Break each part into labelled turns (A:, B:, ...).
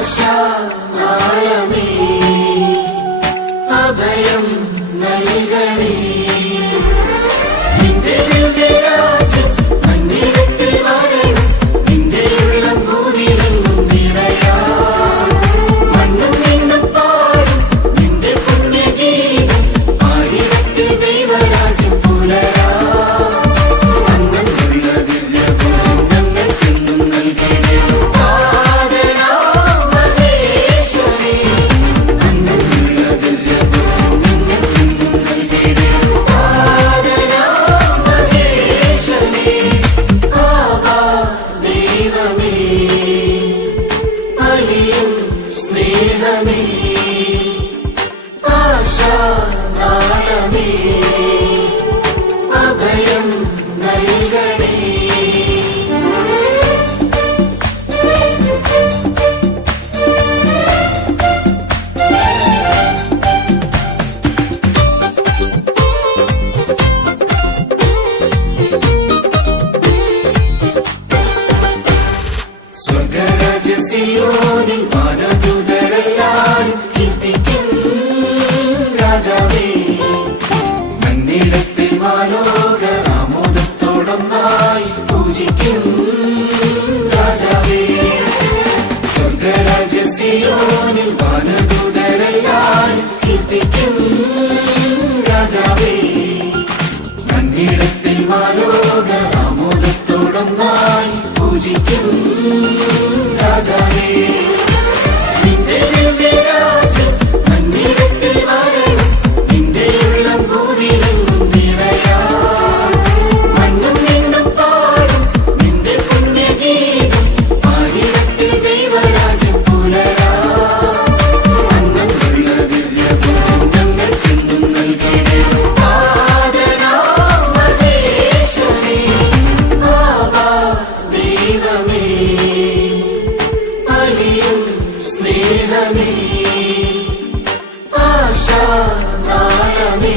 A: show. സിയോനിൽ മനതുതരല്ല. ആശാനാളമേ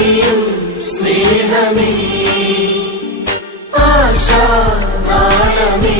A: നീയും സ്നേഹമേ. ആശാ നാളമേ